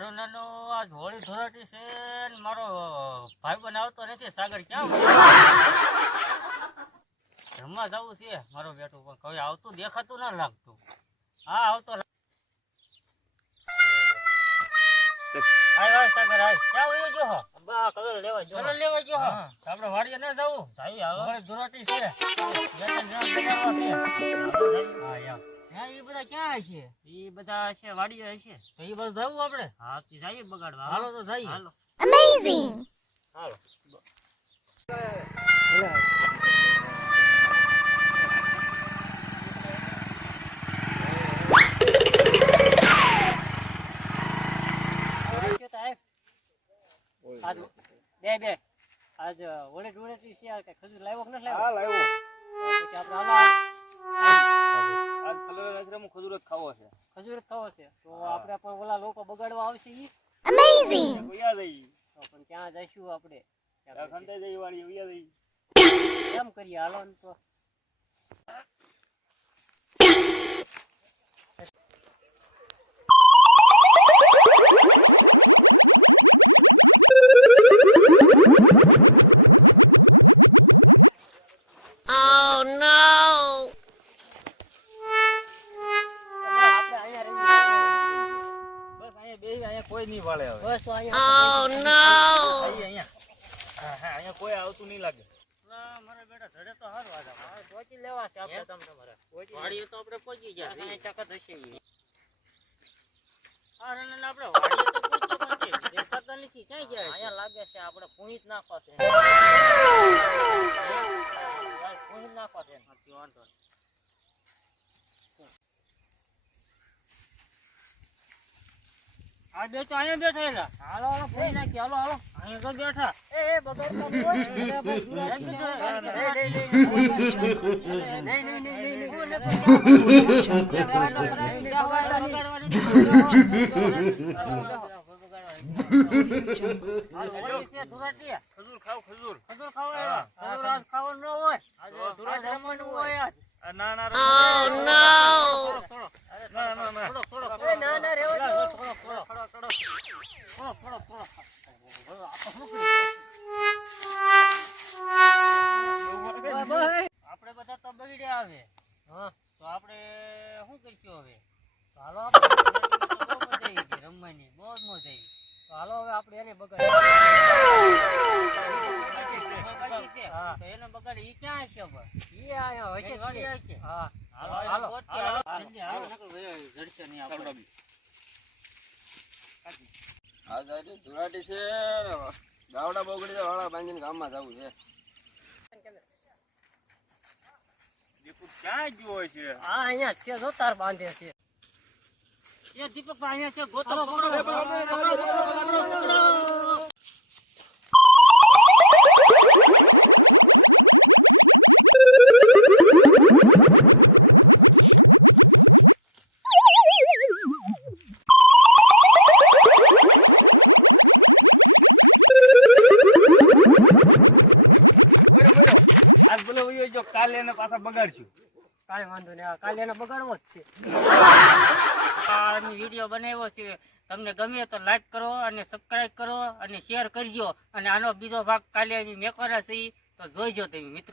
નાનો નાનો હોળી ધોરાટી છે મારો ભાઈબંધ આવતો નથી સાગર ક્યાં ગયો? જવું છે મારો બેટું પણ કઈ આવતું દેખાતું ના લાગતું. હા આવતો ધોરાટી છે. બગાડવા છે. હા એ બધા ક્યાં હશે? એ બધા હશે વાડીએ હશે. તો એ બધું જવું આપણે? હા તે જઈએ બગાડવા. હાલો તો જઈએ. હાલો. Amazing! હાલો. બે બે. આજ ઓળે ડોળેટી છે કઈ ખજૂર લાવ્યો કે નથી હા લાવ્યો. લાવ્યો પછી આપણે હાલો આજ ખજૂર જ ખાવો છે. ખજૂર જ ખાવો છે. તો આપણે પણ ઓલા લોકો બગાડવા આવશે ઈ. અમેઝિંગ ઉયા જઈ તો પણ ત્યાં જઈશું આપણે? ખંડે જઈ વાળી ઉયા જઈ કેમ કરીએ હાલો ને તો. કોઈ નહીં વાળે હવે બસ અહીંયા નો no! અહીંયા હા હા અહીંયા કોઈ આવતું નહીં લાગે મારા બેટા ધડે તો હાર. હા, પહોંચી લેવા છે આપણે તમ તમારે. વાડીએ તો આપણે પહોંચી ગયા છે. તાકાત હશે. હા, ના, ના, આપણે વાડીએ તો પહોંચ્યા પણ છે. દેખાતા નથી. ક્યાં ગયા અહીંયા લાગે છે આપણે પૂંછ નાખવા છે. હા, પૂંછ નાખવા છે. હા, તે વાંધો નહીં. આ બે તો અહીંયા બેઠા એલા. હાલો હાલો પૂંછ નાખી હાલો હાલો અહીંયા તો બેઠા એ એ બગાડતા ખજૂર ખાવ ખજૂર આ ના ના Oh no! ના ના ના આપણે બધા તો બગડ્યા હવે હા તો આપણે શું કરશું હવે હાલો આપણે રમવાની બહુ જ મજા આવી તો હાલો હવે આપણે એને બગાડી હા તો એને બગાડી ઈ ક્યાં છે ઈ આયા હશે ઘણી હશે હા હાલો હાલો હાલો હાલો જડશે નહીં આપણે આ જાય ધુરાટી છે. ગાવડા બોગડી તો વાળા બાંધીને ગામમાં જવું છે. દીપુ ક્યાં ગયો હોય છે? હા અહીંયા છે જો તાર બાંધે છે. એ દીપક અહીંયા છે ગોતો પકડો આજ જો કાલે એને પાછા બગાડશું. કાંઈ વાંધો નહીં આ કાલે એને બગાડવો જ છે. આ વીડિયો બનાવ્યો છે. તમને ગમે તો લાઈક કરો અને સબસ્ક્રાઇબ કરો અને શેર કરજો. અને આનો બીજો ભાગ કાલે મેકવાના છે તો જોઈજો તમે મિત્રો.